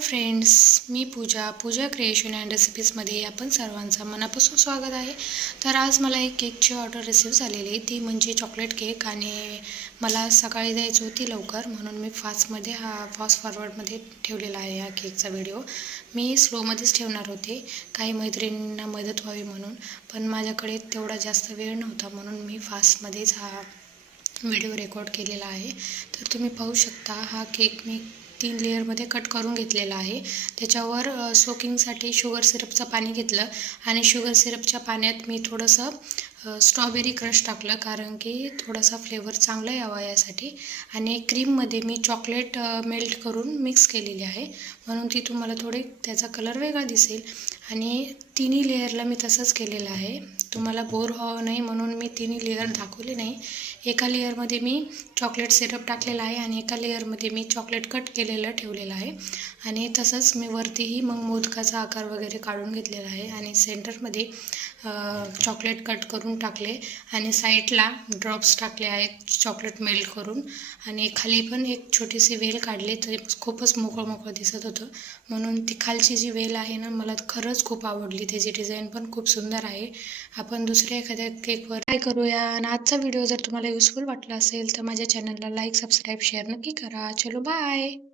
Friends, मी Pooja creation and रेसिपीजमध्ये आपण सर्वांचं मनापासून स्वागत आहे। तर आज मला एक केकची ऑर्डर रिसीव झालेली आहे, ती म्हणजे चॉकलेट केक। आणि मला सकाळी द्यायची होती लवकर, म्हणून मी फास्ट फॉरवर्डमध्ये ठेवलेला आहे हा केकचा व्हिडिओ। मी स्लोमध्येच ठेवणार होते, काही मैत्रिणींना मदत व्हावी म्हणून, पण माझ्याकडे तेवढा जास्त वेळ नव्हता, म्हणून मी फास्टमध्येच हा व्हिडिओ रेकॉर्ड केलेला आहे। तर तुम्ही पाहू शकता, हा केक मी 3 लेयरमध्ये कट करून घेतलेला आहे। त्याच्यावर सोकिंगसाठी शुगर सिरपचं पाणी घेतलं आणि शुगर सिरपच्या पाण्यात मी थोडंसं स्ट्रॉबेरी क्रश टाकलं, कारण की थोडासा फ्लेवर चांगला यावा यासाठी। आणि क्रीममध्ये मी चॉकलेट मेल्ट करून मिक्स केलेली आहे, म्हणून ती तुम्हाला थोडी त्याचा कलर वेगळा दिसेल। आणि तिन्ही लेयरला मी तसंच केलेलं आहे, तुम्हाला बोर व्हावं नाही म्हणून मी तिन्ही लेयर दाखवले नाही। एका लेयरमध्ये मी चॉकलेट सिरप टाकलेला आहे आणि एका लेयरमध्ये मी चॉकलेट कट केलेलं ठेवलेलं आहे। आणि तसंच मी वरतीही मग मोदकाचा आकार वगैरे काढून घेतलेला आहे आणि सेंटरमध्ये चॉकलेट कट करून टाकले आणि साईडला ड्रॉप्स टाकले आहेत चॉकलेट मेल्ट करून। आणि खाली पण एक छोटीशी वेल काढली, तर खूपच मोकळं दिसत होतं, म्हणून ती खालची जी वेल आहे ना, मला खरंच खूप आवडली। त्याची डिझाईन पण खूप सुंदर आहे। आपण दुसऱ्या एखाद्या केकवर ट्राय करूया। आणि आजचा व्हिडिओ जर तुम्हाला युजफुल वाटला असेल तर माझ्या चॅनलला लाईक, सबस्क्राईब, शेअर नक्की करा। चलो बाय।